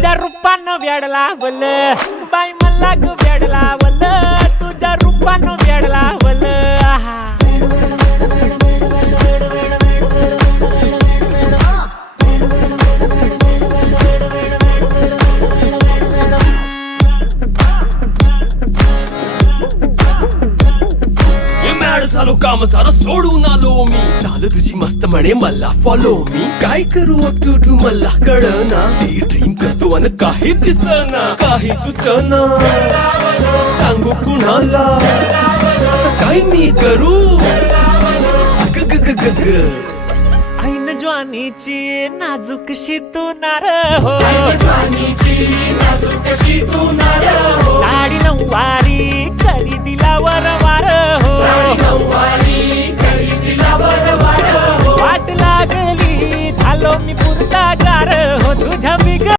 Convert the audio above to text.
तुझ्या रूपानं वेड लावलं बाई मला ग वेड लावलं तुझ्या रूपानं वेड लावलं आहा झालो काम सारं सोडून आलो मी चाल तुझी मस्त म्हणे मला फॉलो मी काय करू अटू मला कळना ड्रीम करतो आणि काही दिसना काही सुचना सांगू कुणाला आता काय मी करू ऐन ज्वानीची नाजूकशी तू नार हो साडी नऊवारी करी दिला वरवार हो वाट लागली झालो मी पुरता गार हो तुझ्या